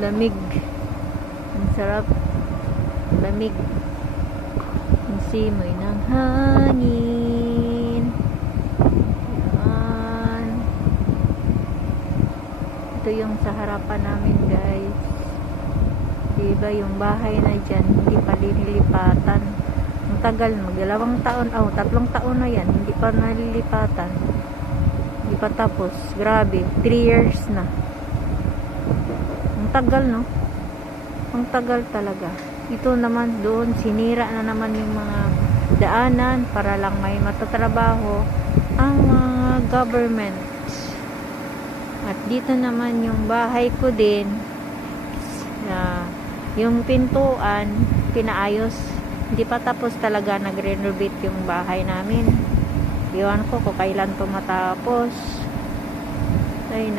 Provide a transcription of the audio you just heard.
lamig. Ang sarap. Lamig. Ang simoy ng hangin. Yan. Ito yung sa harapan namin, guys. Diba yung bahay na dyan, hindi pa linilipatan. Ang tagal, mag-2 taon, 3 taon na yan, hindi pa nalilipatan. Hindi pa tapos. Grabe, 3 years na. Ang tagal, no? Ang tagal talaga. Ito naman doon, sinira na naman yung mga daanan para lang may matatrabaho ang mga government. At dito naman yung bahay ko din, yung pintuan, pinaayos. Hindi pa tapos talaga, nag-renovate yung bahay namin. Iwan ko kung kailan to matapos. Ay,